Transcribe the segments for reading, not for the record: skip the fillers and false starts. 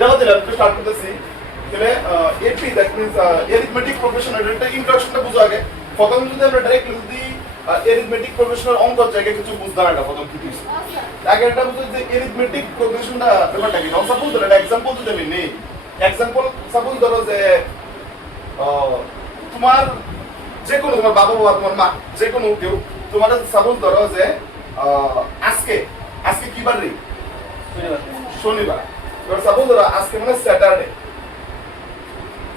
দেখো তাহলে আমি স্টার্ট করতেছি। তাহলে AP that means arithmetic progression, এটা ইন্ট্রোডাকশনটা বুঝো আগে। প্রথম যদি আমরা ডাইরেক্ট যদি এরিথমেটিক প্রফেশনাল অঙ্ক জায়গায় কিছু বুঝতাম না, প্রথম কি দিছি আগে এটা বুঝো যে এরিথমেটিক প্রফেশনটা ব্যাপারটা কি। নাও সাপোজ ধরো একটা एग्जांपल যদি আমি নেই, एग्जांपल সাপোজ ধরো যে তোমার যে কোনো তোমার বাবা বা তোমার মা যে কোনো কেউ তোমার সাপোজ ধরো যে আজকে আজকে কি বার রে? শনিবার। এবার সাপোজ ধরো আজকে মানে স্যাটারডে,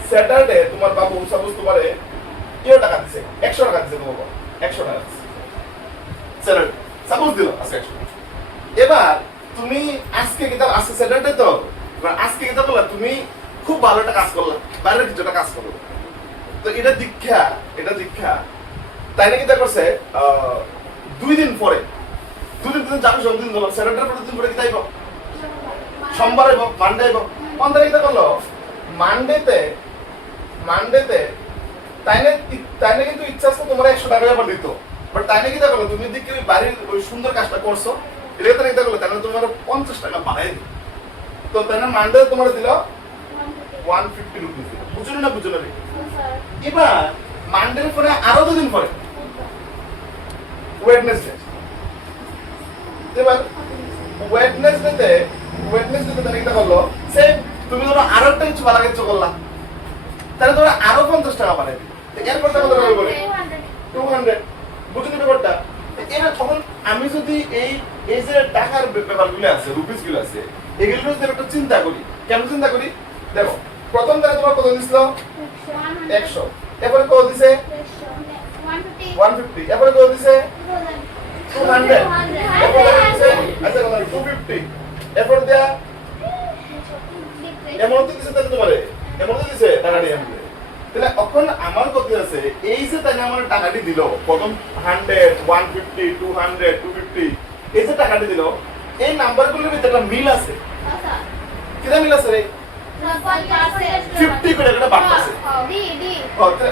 স্যাটারডে তোমার বাবু সাপোজ তোমারে কেউ টাকা দিচ্ছে, 100 টাকা দিচ্ছে তোমার বাবা, 100 টাকা দিচ্ছে স্যাটারডে সাপোজ দিল আজকে 100। এবার তুমি আজকে কি আজকে স্যাটারডে তো, এবার আজকে কি বললা তুমি খুব ভালো একটা কাজ করলা, বাইরের কিছু একটা কাজ করলো, তো এটা দীক্ষা তাই না? কিতা করছে 2 দিন পরে, 2 দিন যাবে, সব দিন ধরো স্যাটারডে পরে 2 দিন পরে কি তাইব সোমবার আইব, মানডে আইব। কোন তারিখে কিতা করলো? মানডেতে তাই না কিন্তু ইচ্ছা আছে তোমার 100 টাকা আবার দিত, বাট তাই না কিতা করলো তুমি যদি কি বাড়ির ওই সুন্দর কাজটা করছো এটা তারিখে কিতা করলো তাই না তোমার 50 টাকা বাড়াই দিল। তো তাই না মানডে তোমার দিল 150 রুপিস দিল। বুঝলো না? বুঝলো না? এবার মানডের পরে আরো 2 দিন পরে ওয়েডনেসডে, এবার ওয়েডনেসডেতে তাহলে কিটা করলো সেম তুমি ধরো আরো একটা কিছু ভালো কিছু করলা, তাহলে ধরো আরো 50 টাকা বাড়াই দিল। এরপর কত টাকা বলে 200। বুঝলি ব্যাপারটা? এরা তখন আমি যদি এই যে টাকার ব্যাপারগুলো আছে, রুপিস গুলো আছে, এগুলো যদি একটু চিন্তা করি, কেমন চিন্তা করি দেখো, প্রথম তারা তোমার কত দিছিল 100, এরপরে কত দিছে 150, এরপরে কত দিছে 200, এরপরে দিছে আচ্ছা 250, এরপর দেয়া এমন তো দিছে, তাহলে তোমারে এমন তো দিছে টাকা নিয়ে আমি। তাহলে এখন আমার কথা আছে এই যে তাই আমার টাকাটি দিল প্রথম 100, 150, 200, 250 এই যে টাকাটি দিল, এই নাম্বারগুলোর ভিতরে একটা মিল আছে। কিটা মিল আছে রে? 50 করে একটা বাড়তেছে।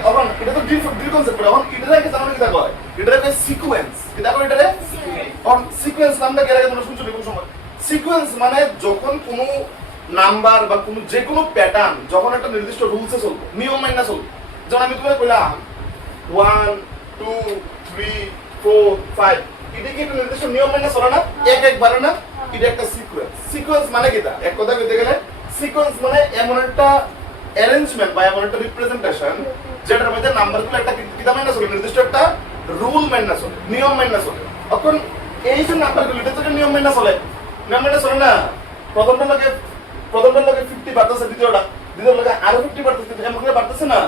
এখন এটা তো ডি কনসেপ্ট করে, এখন এটাকে জানো কিটা কয়? এটাকে সিকোয়েন্স। কিটা কয় এটারে? এখন সিকোয়েন্স নামটা কি আগে তোমরা শুনছো কোন সময়? সিকোয়েন্স মানে যখন কোনো নাম্বার বা কোনো যে কোনো প্যাটার্ন যখন একটা নির্দিষ্ট রুলসে চলবে, নিয়ম মাইনা চলবে। যেমন আমি তোমাকে কইলাম 1 2 3 4 5, এটা কি একটা নির্দিষ্ট নিয়ম মাইনা চলে না? একবারে না, এটা একটা সিকোয়েন্স। সিকোয়েন্স মানে কিটা? এক কথা কইতে গেলে সিকোয়েন্স মানে এমন একটা অ্যারেঞ্জমেন্ট বা এমন একটা রিপ্রেজেন্টেশন যেটার মধ্যে নাম্বারগুলো একটা কিটা মাইনা চলে, নির্দিষ্ট একটা রুল মাইনা চলে, নিয়ম মাইনা চলে। এখন এই যে নাম্বারগুলো এটা তো নিয়ম মাইনা চলে, নিয়ম মাইনা চলে না। প্রথমটা লাগে 50 বাড়তেছে, দ্বিতীয়টা লাগে আরো 50 বাড়তেছে, এমন করে বাড়তেছে না।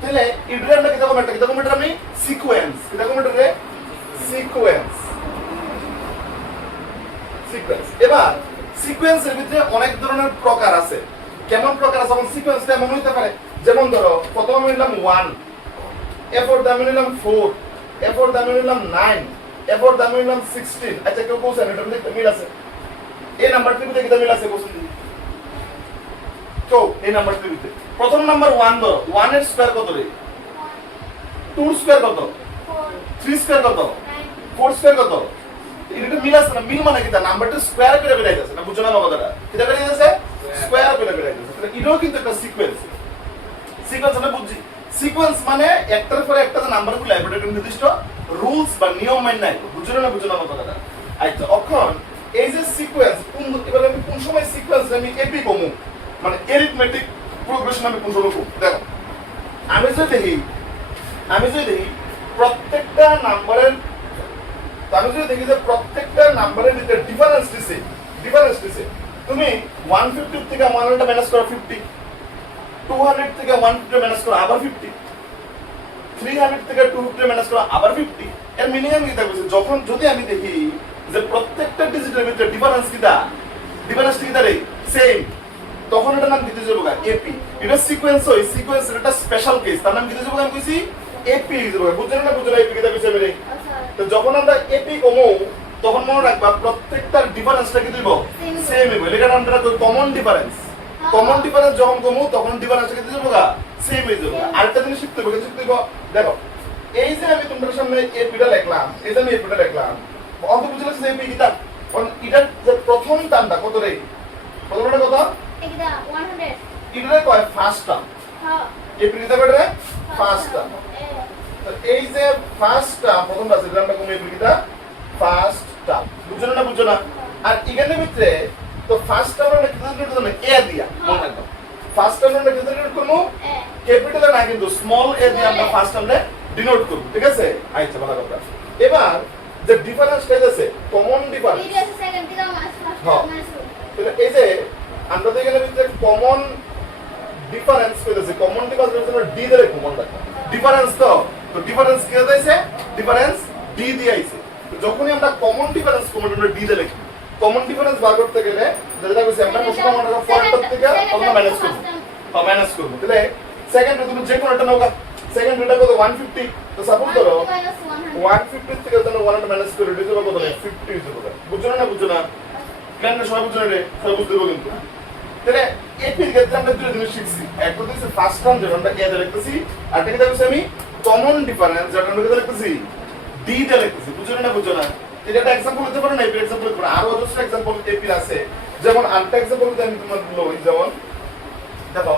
তাহলে ইডার না কিটা কমেন্ট আমি সিকোয়েন্স, কিটা কমেন্ট রে সিকোয়েন্স। এবার সিকোয়েন্সের ভিতরে অনেক ধরনের প্রকার আছে। কেমন প্রকার আছে? যেমন সিকোয়েন্সটা এমন হইতে পারে, যেমন ধরো প্রথমে আমি নিলাম 1, এরপর দামে নিলাম 4, এরপর দামে নিলাম 9, এরপর দামে নিলাম 16। আচ্ছা কেউ বলছেন এটার মধ্যে মিল আছে? এই নাম্বারটির ভিতরে কিটা মিল আছে বলছেন? তো এই নাম্বারটির ভিতরে প্রথম নাম্বার 1 ধরো, 1 এর স্কয়ার কত রে? 2 এর স্কয়ার কত? 3 স্কয়ার কত? 4 স্কয়ার কত? এটা মিল আছে না? মিল মানে কি? নাম্বারটা স্কয়ার করে বেরাইতেছে না, বুঝছো না কথাটা? কিটা বেরাইতেছে? স্কয়ার করে বেরাইতেছে। তাহলে এটাও কিন্তু একটা সিকোয়েন্স। সিকোয়েন্স মানে বুঝছি, সিকোয়েন্স মানে একটার পরে একটা যে নাম্বারগুলো এটা একটা নির্দিষ্ট রুলস বা নিয়ম মাইন নাই, বুঝছো না? বুঝছো না কথাটা? আচ্ছা এখন এই যে সিকোয়েন্স এবার আমি কোন সময় সিকোয়েন্স আমি এপি কমু মানে এরিথমেটিক প্রোগ্রেশন আমি কোন সময় করব? দেখো আমি যদি দেখি প্রত্যেকটা নাম্বারের, আমি যদি দেখি যে প্রত্যেকটা নাম্বারের ভিতরে ডিফারেন্স দিছে, তুমি 150 থেকে 100 মাইনাস করো 50, 200 থেকে 150 মাইনাস করো আবার 50, 300 থেকে 250 মাইনাস করো আবার 50। এর মিনিমাম কি থাকবে? যখন যদি আমি দেখি যে প্রত্যেকটা ডিজিটের ভিতরে ডিফারেন্স কিটা রে সেম, তখন এটা নাম দিতে যাবো এপি। এটা সিকোয়েন্স হয়, সিকোয়েন্সের একটা স্পেশাল কেস, তার নাম দিতে যাবো আমি কইছি এপি যাবো। বুঝছেন না? বুঝছেন এপি কিটা কইছে মেরে? তো যখন আমরা এপি কমো তখন মনে রাখবা প্রত্যেকটার ডিফারেন্সটা কি দিব? সেম হবে। এটা নামটা কমন ডিফারেন্স। কমন ডিফারেন্স যখন কমো তখন ডিফারেন্সটা কি দিব? সেম হয়ে যাবে। আরেকটা জিনিস শিখতে হবে, দেখো এই যে আমি তোমাদের সামনে এপিটা লিখলাম, এই যে আমি এপিটা লিখলাম, অন্ত বুঝলে এপি কিটা কারণ এটার যে প্রথম টার্মটা কত রে প্রথমটা কত এটা 100 এটা কয় ফার্স্ট টার্ম হ্যাঁ এই পৃথিবীতে বেড়ে ফার্স্ট টার্ম তো এই যে ফার্স্ট টার্ম প্রথমটা আছে এটা কোন পৃথিবীটা ফার্স্ট টার্ম বুঝছো না বুঝছো না আর এখানে ভিতরে তো ফার্স্ট টার্ম আমরা কিভাবে ডিনোট করব এ দিয়া মনে রাখো ফার্স্ট টার্ম আমরা কিভাবে ডিনোট করব ক্যাপিটাল না কিন্তু স্মল এ দিয়ে আমরা ফার্স্ট টার্মে ডিনোট করব ঠিক আছে আচ্ছা ভালো কথা এবার যে ডিফারেন্সটা আছে কমন ডিফারেন্স এটা সেকেন্ড দিকে মাস হ্যাঁ। তাহলে এই যে আমরা তো এখানে ভিতরে কমন ডিফারেন্স কইতেছে কমন ডিফারেন্স আমরা ডি ধরে কমন রাখা ডিফারেন্স তো ডিফারেন্স কি হইছে ডিফারেন্স ডি দিয়ে আইছে তো যখনই আমরা কমন ডিফারেন্স কমন আমরা ডি দিয়ে লিখি কমন ডিফারেন্স বার করতে গেলে যেটা কইছে আমরা প্রথম আমরা ফরম্যাট থেকে আমরা মাইনাস করব মাইনাস করব তাহলে সেকেন্ড তুমি যে কোনটা নাও সেকেন্ড এটা কত 150 তো সাপোজ ধরো 150 থেকে তুমি 100 মাইনাস করে দিতে কত হবে 50 হইছে কত বুঝছো না বুঝছো না কেন সবাই বুঝছো না রে সবাই বুঝতে পারবে কিন্তু তাহলে এপির ক্ষেত্রে আমরা দুটো জিনিস শিখছি একটা হচ্ছে ফার্স্ট টার্ম যেটা আমরা এ দিয়ে লিখতেছি আর একটা কি আমি কমন ডিফারেন্স যেটা আমরা কি লিখতেছি ডি দিয়ে লিখতেছি বুঝছো না বুঝছো না এটা একটা एग्जांपल হতে পারে না এপির एग्जांपल হতে পারে আরো অজস্র एग्जांपल এপির আছে যেমন আরেকটা एग्जांपल যদি আমি তোমার লই যেমন দেখো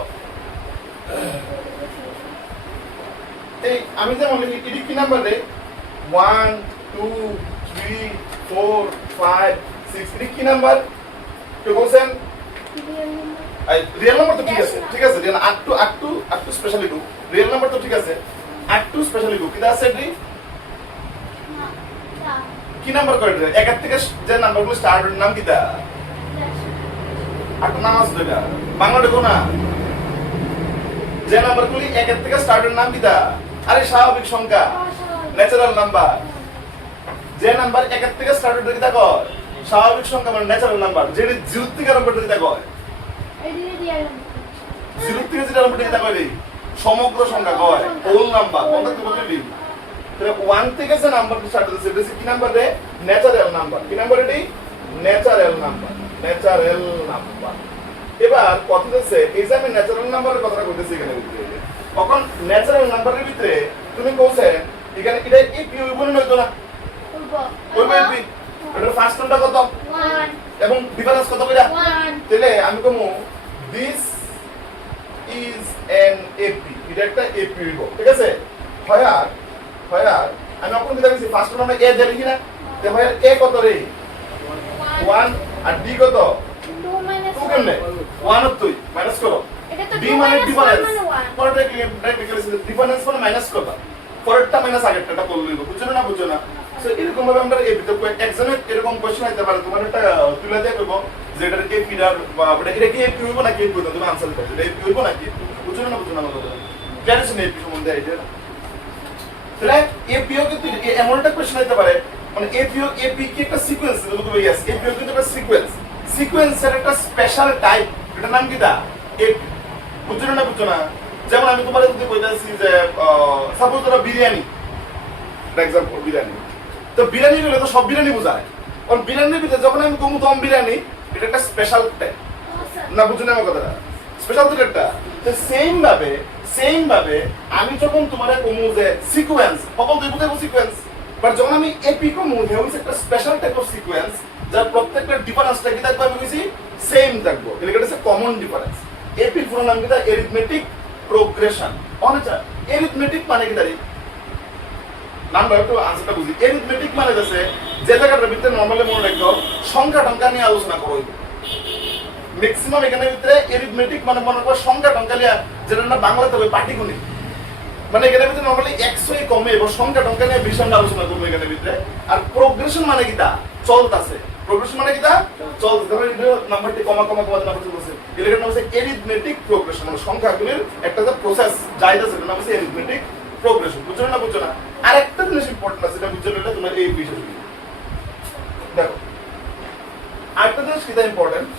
এই আমি যেমন লিখি এটি কি নাম্বার রে 1 2 3 4 5 6 এটি কি নাম্বার তো বলছেন রিয়েল নাম্বার তো ঠিক আছে real up to specially go real number তো ঠিক আছে আপ টু স্পেশালি গো কিটা আছে রে কি নাম্বার করে রে এক থেকে যে নাম্বারগুলো স্টার্ট এর নাম কিটা আট নাম আছে এটা বাংলাতে কোন না যে নাম্বারগুলো এক থেকে স্টার্ট এর নাম কিটা আরে স্বাভাবিক সংখ্যা ন্যাচারাল নাম্বার যে নাম্বার এক থেকে স্টার্ট এর কিটা কয় স্বাভাবিক সংখ্যা মানে ন্যাচারাল নাম্বার যেটা জিরো থেকে আরম্ভ করে কিটা কয় জিরো থেকে যেটা আরম্ভ করে কিটা কয় রে সমগ্র সংখ্যা কয় হোল নাম্বার কোনটা তুমি বলবি তাহলে 1 থেকে যে নাম্বারটা স্টার্ট হচ্ছে এটা কি নাম্বার রে ন্যাচারাল নাম্বার কি নাম্বার এটি ন্যাচারাল নাম্বার এবার কথা হচ্ছে এই যে আমি ন্যাচারাল নাম্বারের কথাটা বলতেছি এখানে ভিতরে তখন ন্যাচারাল নাম্বারের ভিতরে তুমি কোসে এখানে এটা এপি হইব না হইতো না হইব এপি এটার ফার্স্ট টার্মটা কত 1 এবং ডিফারেন্স কত কইরা 1 তাহলে আমি কমু দিস ইজ এন এপি এটা একটা এপি হইব ঠিক আছে হয় আমি আপনাকে দেখাচ্ছি ফার্স্ট টার্মে এ দিয়ে লিখি না তে হয় এ কত রে 1 আর ডি কত 2 কেমনে 1 আর 2 মাইনাস করো ডি মানে ডিফারেন্স পরেরটা কি ডিফারেন্স মানে মাইনাস করবা পরেরটা মাইনাস আগেরটা করলে বুঝছো না বুঝছো না সো এরকম ভাবে আমরা এই ভিতরে এক্সামে এরকম কোশ্চেন আইতে পারে তোমার একটা তুলে দিয়ে কইবো যে এটা কি ফিডার বা এটা কি এপি হইব নাকি এপি হইব তুমি आंसर দিতে এটা এপি হইব নাকি বুঝছো না বুঝছো না ক্লিয়ার এপি সম্বন্ধে আইডিয়া তাহলে এপিও কিন্তু এমন একটা কোশ্চেন আইতে পারে মানে এপি কি একটা সিকোয়েন্স তুমি কইবে यस এপিও কিন্তু একটা সিকোয়েন্সের একটা স্পেশাল টাইপ এটার নাম কি দা এপি বুঝছো না বুঝছো না যেমন আমি তোমাদের যদি কইতাছি যে সাপোজ ধরো বিরিয়ানি ফর एग्जांपल বিরিয়ানি তো বিরিয়ানি বলে তো সব বিরিয়ানি বোঝায় কারণ বিরিয়ানির ভিতরে যখন আমি কমু দম বিরিয়ানি এটা একটা স্পেশাল টাইপ না বুঝছো না আমার কথাটা স্পেশাল তো একটা তো সেম ভাবে আমি যখন তোমারে কমু যে সিকোয়েন্স সকল দুই বুঝাবো সিকোয়েন্স বাট যখন আমি এপি কমু এটা হচ্ছে একটা স্পেশাল টাইপ অফ সিকোয়েন্স যার প্রত্যেকটা ডিফারেন্সটা কি থাকবে আমি কইছি সেম থাকবে এটা হচ্ছে কমন ডিফারেন্স এপি পুরো নাম কি এরিথমেটিক প্রোগ্রেশন অনেকটা এরিথমেটিক মানে কি দাঁড়িয়ে নাম্বার একটু আনসারটা বুঝি এরিথমেটিক মানে হচ্ছে যে জায়গাটার ভিতরে নরমালি মনে রাখো সংখ্যা টংকা নিয়ে আলোচনা করো ম্যাক্সিমাম এখানে ভিতরে এরিথমেটিক মানে মনে করো সংখ্যা টংকা নিয়ে যেটা না বাংলাতে হবে পাটিগণিত মানে এখানে ভিতরে নরমালি 100 এ কমে এবং সংখ্যা টংকা নিয়ে বেশি আমরা আলোচনা করব এখানে ভিতরে আর প্রোগ্রেশন মানে কি তা চলতাছে প্রোগ্রেশন মানে কি তা চলতে ধরো এই নাম্বারটি কমা নাম্বার চলছে এর নাম হচ্ছে এরিথমেটিক প্রোগ্রেশন মানে সংখ্যাগুলোর একটা যে প্রসেস যাইতাছে এটা নাম হচ্ছে এরিথমেটিক প্রোগ্রেশন বুঝছো না বুঝছো না আরেকটা জিনিস ইম্পর্টেন্ট আছে এটা বুঝছো না তোমার এই বিষয় দেখো আরেকটা জিনিস কি ইম্পর্টেন্ট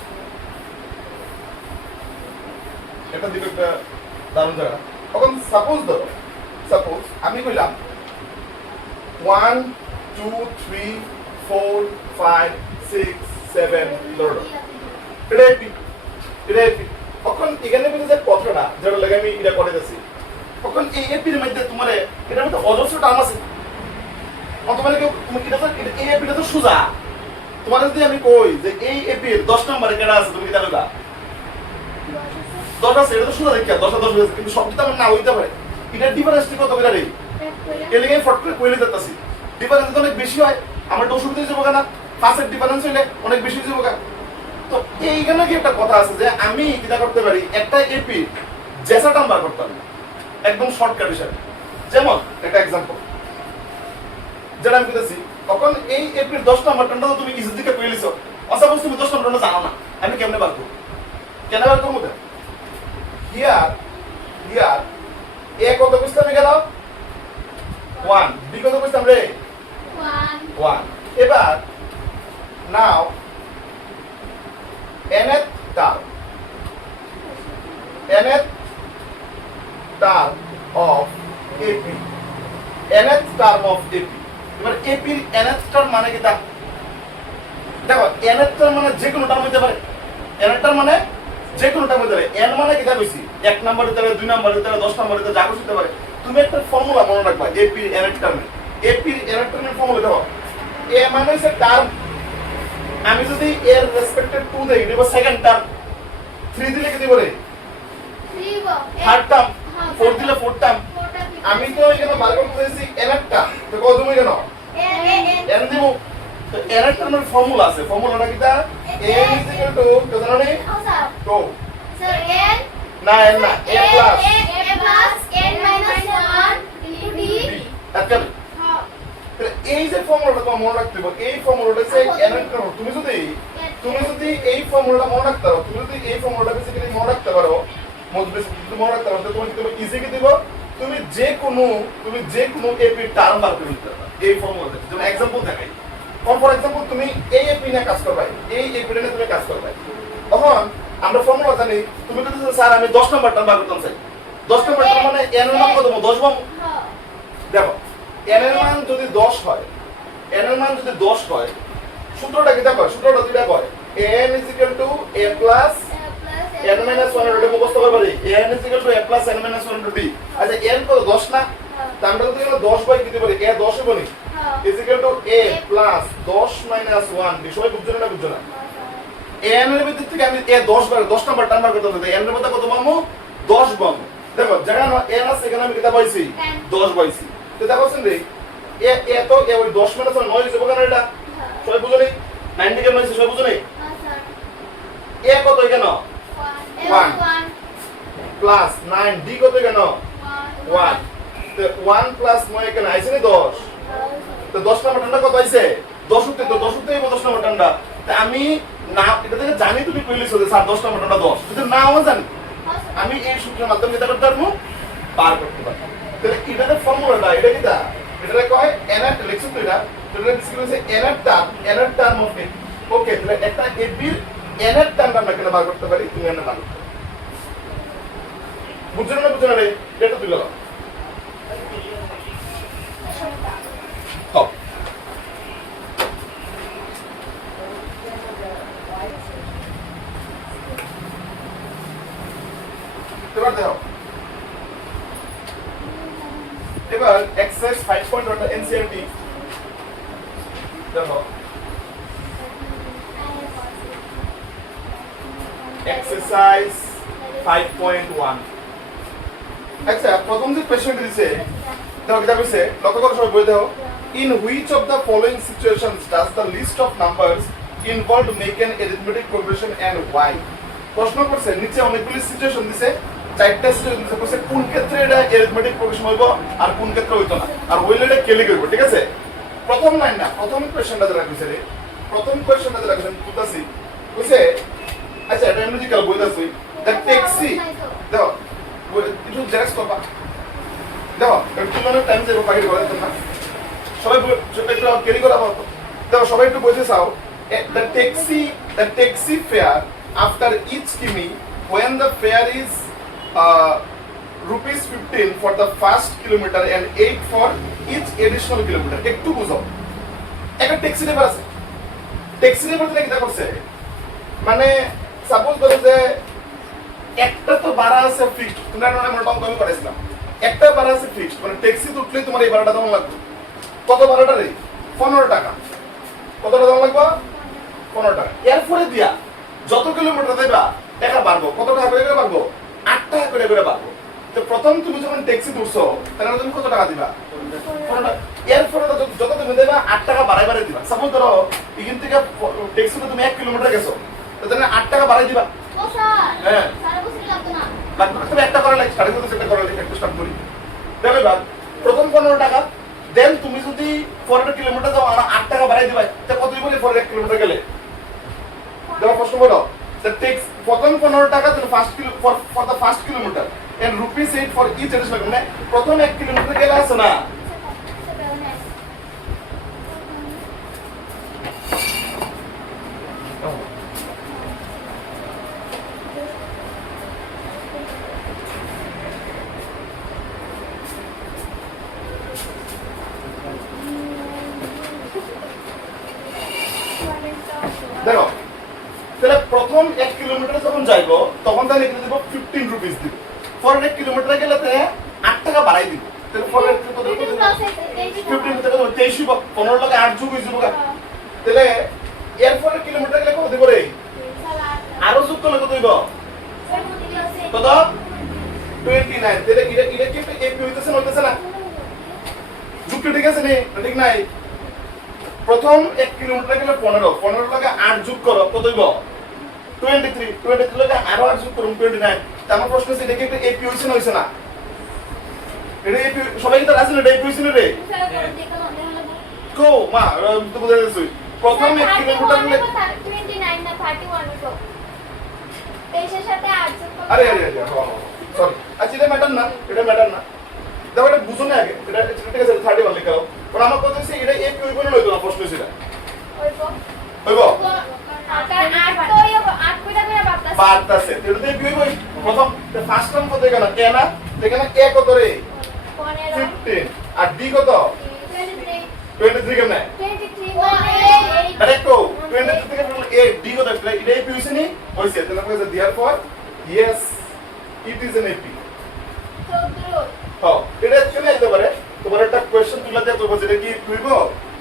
এটা দিকে একটা দারুণ জায়গা এখন সাপোজ আমি কইলাম 1 2 3 4 5 6 7 ধরো এটা এপি এখন এখানে বলে যে কথাটা যেটা লাগে আমি এটা করে দিছি এখন এই এপির মধ্যে তোমার এটার মধ্যে অজস্র টার্ম আছে অথবা তুমি এটা এই এপিটা তো সোজা তোমার যদি আমি কই যে এই এপি এর 10 নম্বরে কেডা আছে তুমি কি জানো না? 10 আছে, এটা তো শুধু দেখা 10 10 হয়েছে, কিন্তু সবটা আমার না হইতে পারে। এটা ডিফারেন্স কত করে রে? এর লাগি ফট করে কইলে দিতেছি। ডিফারেন্স তো অনেক বেশি হয়। আমার তো ওষুধ দিয়ে যাবো না। ফার্স্টের ডিফারেন্স হইলে অনেক বেশি যাবো না। তো এইখানে কি একটা কথা আছে যে আমি কিটা করতে পারি, একটা এপি জেসা নাম্বার করতাম না, একদম শর্টকাট হিসাবে। যেমন একটা एग्जांपल যেটা আমি কইতাছি, তখন এই এপির 10 নাম্বারটা তো তুমি ইজি দিকে পেয়ে লিছো, অসাপোজ তুমি 10 নাম্বারটা জানো না, আমি কেমনে বার করব? কেন বার করব? হিয়ার এ কত কইতাম গেল 1, বি কত কইতাম রে 1। এবার নাও nth term of AP, nth term of AP। এবার AP এর nth term মানে কি? তা দেখো nth term মানে যে কোনো টার্ম হতে পারে। nth term মানে যে কোনো টার্ম হতে পারে। n মানে কি তা কইছি, 1 নাম্বার হতে পারে, 2 নাম্বার হতে পারে, 10 নাম্বার হতে পারে, যা কিছু হতে পারে। তুমি একটা ফর্মুলা মনে রাখবা AP এর nth term এর। AP এর nth term এর ফর্মুলা দেখো, a মানে হচ্ছে টার্ম। আমি যদি এর রেসপেক্টেড 2 দেই, দেব সেকেন্ড টার্ম। 3 দিলে কি দিব রে? Third term. 4 দিলে ফোর্থ টার্ম। আমি তো এখানে বার করতে চাইছি nth টার্ম। তো কত তুমি কেন n দিব? তো nth টার্মের ফর্মুলা আছে। ফর্মুলাটা কি? তা n = কত জানো নি? তো Sir, n না n না a plus n minus 1 into d. আচ্ছা, তাহলে এই যে ফর্মুলাটা তোমার মনে রাখতে হবে, এই ফর্মুলাটা হচ্ছে nth টার্ম। তুমি যদি এই ফর্মুলাটা মনে রাখতে পারো, তুমি যদি এই ফর্মুলাটা বেসিক্যালি মনে রাখতে পারো, মনে রাখতে পারো, তোমাকে তুমি ইজি কি দিব? তুমি যে কোনো এপি টার্ম বার করে দিতে পারবে এই ফর্মুলাতে। যেমন एग्जांपल দেখাই, ফর एग्जांपल তুমি এই এপি নিয়ে কাজ করবে, এই এপি নিয়ে তুমি কাজ করবে। তখন আমরা ফর্মুলা জানি, তুমি যদি স্যার আমি 10 নাম্বার টার্ম বার করতে চাই, 10 নাম্বার টার্ম মানে n এর মান কত? 10 বাম। দেখো n এর মান যদি 10 হয়, সূত্রটা কি? দেখো সূত্রটা দুইটা করে, n = a plus n minus 1 এটা মুখস্থ করবে। n = a plus n minus 1 d। আচ্ছা n কত? 10 না? তার আমরা যদি 10 বাই কি দিব? a 10 হবে নি, = a plus 10 minus 1 বিষয় বুঝছো না? বুঝছো না? n এর ভিতর থেকে আমি a 10 বার 10 নাম্বার টার্ম বার করতে হবে। n এর মধ্যে কত পাবো? 10 পাবো। দেখো যেখানে n আছে এখানে আমি কিটা পাইছি? 10 পাইছি। তো দেখো শুন রে, এ তো এ ওই 10 minus 1 9 হইছে কেন? এটা সবাই বুঝো নি? 90 কেন হইছে সবাই বুঝো নি? এ কত কেন? 1 প্লাস 9 d কত কেন? 1। তো 1 প্লাস 9 কেন আইছে নি? 10। তো 10 নাম্বারটা কত আইছে? 10 উঠতে, তো 10 উঠতেই 10 নাম্বারটা। তা আমি না এটা থেকে জানি তুমি কইলিছ যে স্যার 10 নাম্বারটা 10, কিন্তু নাও জানি, আমি এই সূত্রের মাধ্যমে এটা করতে পারবো, পার করতে পারবো। তাহলে এটাতে ফর্মুলাটা এটা কি? তা এটা কয় nth লিখছো তো এটা, তো এটা ডিসক্রিপ হচ্ছে nth টার্ম অফ এপি। ওকে, তাহলে একটা এপির nth টার্ম আমরা কেন বার করতে পারি? তুমি এনে বার করতে পারো। বুঝছো না? বুঝছো না রে? এটা তুই লাগা হপ। এবার দেখো, এবার এক্সারসাইজ 5.1 এনসিইআরটি দেখো, এক্সারসাইজ 5.1। আচ্ছা, প্রথম যে কোশ্চেনটা দিছে দেখো কি কইছে, লক্ষ্য করো সবাই, বই দেখো। In which of the following situations does the list of numbers involved make an arithmetic progression and why? প্রশ্ন করছে, নিচে অনেকগুলি সিচুয়েশন দিছে, 4টা সিচুয়েশন দিছে, কইছে কোন ক্ষেত্রে এটা অ্যারিথমেটিক প্রোগ্রেশন হইব আর কোন ক্ষেত্রে হইতো না, আর হইলে এটা কেলি করব। ঠিক আছে, প্রথম লাইনটা, প্রথম কোশ্চেনটা যেটা কইছে রে, প্রথম কোশ্চেনটা যেটা কইছে বুঝতাছি, কইছে আচ্ছা এটা লজিক্যাল বইতাছি, দ্য ট্যাক্সি দেখো একটু জেরক্স করবা, দেখো একটু মানে টাইম যাবে বাকি বলে না, সবাই একটু ক্যারি করা বলতো। দেখো সবাই একটু বুঝে চাও, the taxi fare after each km when the fare is rupees 15 for the first kilometer and 8 for each additional kilometer। একটু বুঝো, একটা ট্যাক্সি ড্রাইভার আছে, ট্যাক্সি ড্রাইভার কি করছে, মানে সাপোজ ধরো যে একটা তো ভাড়া আছে ফিক্সড, তোমরা আমরা টং কমই করেছিলাম, একটা ভাড়া আছে ফিক্সড, মানে ট্যাক্সি উঠলে তোমার এই ভাড়াটা কেমন লাগবে? কত ভাড়াটা রে? 15 টাকা। কতটা দাম লাগবে? 15 টাকা এরপরে দিয়া যত কিলোমিটার দিবা টাকা বাড়বো কত টাকা করে বাড়বো 8 টাকা করে বাড়বো তো প্রথম তুমি যখন ট্যাক্সি তুলছো তাহলে তুমি কত টাকা দিবা 15 টাকা এরপরে যত তুমি দেবা 8 টাকা বাড়াই দিবা সাপোজ ধরো এখান থেকে ট্যাক্সিতে তুমি 1 কিলোমিটার গেছো তাহলে 8 টাকা বাড়াই দিবা ও স্যার হ্যাঁ সারা বছর লাগতো না লাগবে তুমি একটা করে লাইক স্টার্ট করতে সেটা করে লাইক একটা স্টার্ট করি দেখো এবার প্রথম 15 টাকা দেন তুমি যদি 400 কিলোমিটার যাও আর 8 টাকা বাড়াই দিবা তাহলে কত দিবে 400 কিলোমিটার গেলে দেখো প্রশ্ন বলো the takes প্রথম 15 টাকা তুমি first kilo for the first kilometre and rupees 8 for each additional মানে প্রথম 1 কিলোমিটার গেলে আছে না দেখো তাহলে প্রথম 1 কিলোমিটার যখন যাইবো তখন তাহলে এখানে দিব 15 রুপিস দিব পরের 1 কিলোমিটার গেলে তে 8 টাকা বাড়াই দিব তাহলে পরের কত দিব 15 টাকা 23 15 টাকা 8 যোগ হইছে বগা তাহলে এরপরের কিলোমিটার গেলে কত দিব রে আরো যোগ করলে কত দিব কত 29 তাহলে এটা কি এপি হইতেছে না যুক্তি ঠিক আছে নি ঠিক নাই প্রথম 1 কিলোমিটার গেলে 15 টাকা 8 যোগ করো কত হইব 23 টাকা আরো 8 যোগ করুন 29 আমার প্রশ্ন হচ্ছে এটা কি একটা এপি হইছে না এটা এপি সবাই কি তো রাজি না এটা এপি হইছে না রে কো মা তো বুঝাই দিছি প্রথম 1 কিলোমিটার গেলে 29 না 31 হতো 23 এর সাথে 8 যোগ করো আরে সরি আচ্ছা এটা ম্যাটার না দেখো এটা বুঝো না আগে এটা ঠিক আছে 31 লিখাও আর আমার কথা হচ্ছে এটা এপি হইব না হইতো না প্রশ্ন ছিল হইব কারণ 8 তো 8 কয়টা করে বাড়তাছে বাড়তাছে এটা তো এপি হইব প্রথম ফার্স্ট টার্ম কত এখানে এ না এখানে এ কত রে 15 15 আর ডি কত 23 কেমনে 23 কারেক্ট 23 থেকে এ ডি কত এটা এপি হইছে নি হইছে তাহলে আমরা যে therefore yes it is an AP হ্যাঁ এটা চলে আসতে পারে তোমার একটা কোশ্চেন তুলে দেয়া তো বলছে কি তুইব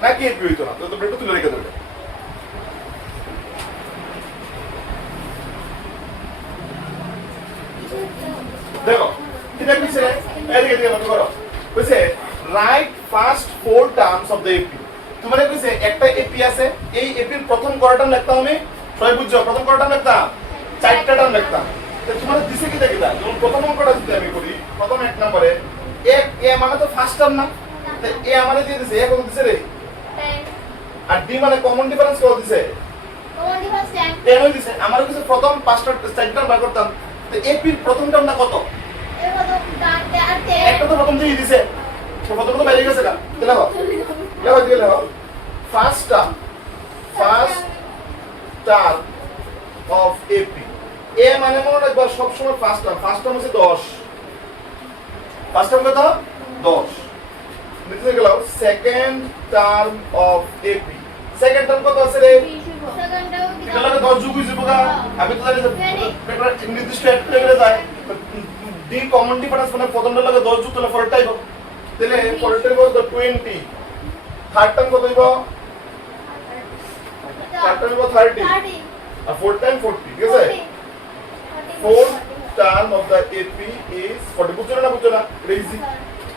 নাকি এপি হইতো না তো তোমরা একটু তুলে রেখে দেবে দেখো এটা কি ছিল এদিকে দিকে মত করো কইছে right first 4 terms of the AP তোমারে কইছে একটা এপি আছে এই এপির প্রথম কয়টা লিখতাম আমি সবাই বুঝছো প্রথম কয়টা লিখতাম 4টা টার্ম লিখতাম তো তোমার দিছে কি দেখি যখন প্রথম অঙ্কটা যদি আমি করি প্রথম 1 নম্বরে এ মানে তো ফার্স্ট টার্ম না তো এ আমারে দিয়ে দিছে এ কত দিছে রে 10 আর ডি মানে কমন ডিফারেন্স কত দিছে কমন ডিফারেন্স 10 10 হই দিছে আমারও কিছু প্রথম 5টা চারটা বার করতাম তো এপির প্রথম টার্মটা কত এর কত দাঁতে আর 10 একটা তো প্রথম দিয়ে দিছে তো প্রথম তো বাইরে গেছে না লেখো লেখো ফার্স্ট টার্ম অফ এপি এ মানে মনে রাখবা সব সময় ফার্স্ট টার্ম হচ্ছে 10 ফার্স্ট টার্ম কত 10 নিচে গেল second term of AP second term কত আছে রে সেকেন্ডটাও কি এটা লাগে 10 যোগ হইছে বগা আমি তো জানি যে পেপার নির্দিষ্ট এক করে যায় ডি কমন ডিফারেন্স মানে প্রথমটা লাগে 10 যোগ তাহলে পরেরটাই হবে তাহলে পরেরটা কত 20 থার্ড টার্ম কত হইব থার্ড টার্ম কত 30 আর ফোর্থ টাইম 40 ঠিক আছে fourth term of the AP is 40 বুঝছো না এটা ইজি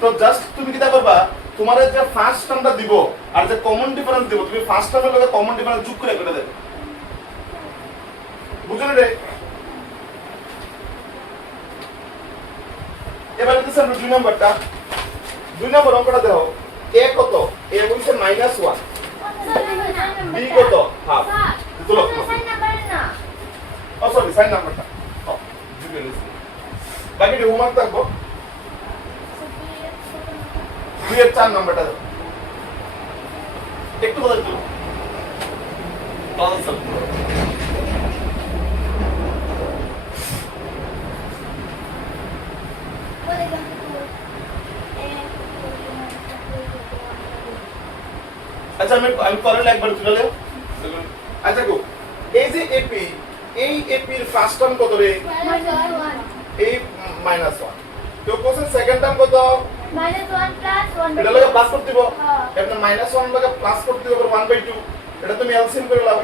তো জাস্ট তুমি কি করবা তোমার যে ফার্স্ট টার্মটা দিব আর যে কমন ডিফারেন্স দিব তুমি ফার্স্ট টার্মের লগে কমন ডিফারেন্স যোগ করে দেবে বুঝছো না রে এবার দিছে আমরা 2 নম্বরটা 2 নম্বর অঙ্কটা দেখো a কত a হইছে -1 b কত হাফ তুলো সাইন নাম্বার না ও সরি সাইন নাম্বারটা বাকি হোমওয়ার্ক থাকবো 2 এর 4 নাম্বারটা দাও একটু বদল দিও টনসল বলে দাও আচ্ছা আমি করে একবার তুলে নাও আচ্ছা গো এই যে এপি এই এপির ফার্স্ট টার্ম কত রে এই -1 তো কোশ্চেন সেকেন্ড টার্ম কত -1 + 1 এটা লাগে প্লাস করতে দিব এটা -1 লাগে প্লাস করতে দিব 1/2 এটা তুমি এলসিএম করে লাও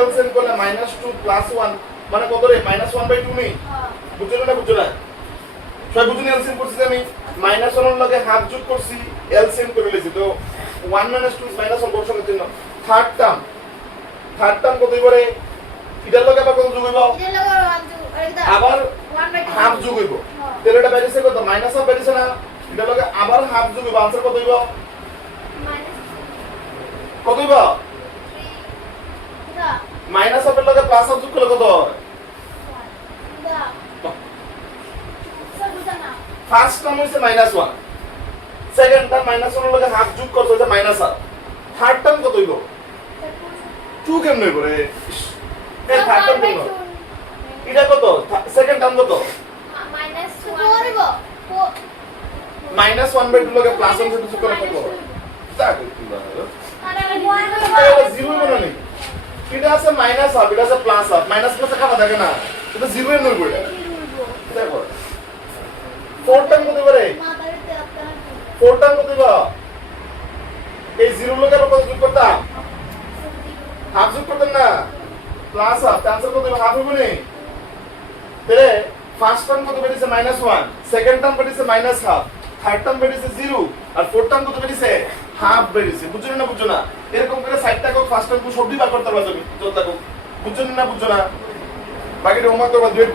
এলসিএম করলে -2 + 1 মানে কত রে -1/2 নেই বুঝছো না বুঝছো না সবাই বুঝুন এলসিএম করছি যে আমি -1 এর লগে হাফ যোগ করছি এলসিএম করে লিখছি তো 1 - 2 -1 বড় সংখ্যার জন্য থার্ড টার্ম কত হইব রে এটার লগে আবার কত যোগ হইব আবার হাফ যোগ হইব তাহলে এটা বেরিয়েছে কত মাইনাস হাফ বেরিয়েছে না এটার লগে আবার হাফ যোগ হইব आंसर কত হইব কত হইব মাইনাস হাফের লগে প্লাস হাফ যোগ করলে কত হয় ফার্স্ট টার্ম হইছে -1 সেকেন্ড টার্ম -1 এর লগে হাফ যোগ করতে হইছে -1 থার্ড টার্ম কত হইব 2 কেমনে হইব রে এই থার্ড টার্ম কত এটা কত সেকেন্ড টার্ম কত -1/2 লগে প্লাস 1 যোগ করলে কত তা কি বাবা এটা জিরো মানে নেই এটা আছে মাইনাস হাফ এটা আছে প্লাস হাফ মাইনাস প্লাস কাটা থাকে না এটা জিরো এর নইব এটা দেখো ফোর টার্ম কত করে ফোর টার্ম কত দিবা এই জিরো লগে আবার কত যোগ করতাম হাফ যোগ করতাম না প্লাস হাফ आंसर কত দিবা হাফ হইব নি তাহলে ফার্স্ট টার্ম কত বেরিয়েছে -1 সেকেন্ড টার্ম বেরিয়েছে -হাফ থার্ড টার্ম বেরিয়েছে 0 আর ফোর্থ টার্ম কত বেরিয়েছে হাফ বেরিয়েছে বুঝছো না বুঝছো না এরকম করে সাইডটা কো ফার্স্ট টার্ম কো সবই বার করতে পারবে তুমি যত থাকো বুঝছো না বুঝছো না বাকিটা হোমওয়ার্ক করবা দুই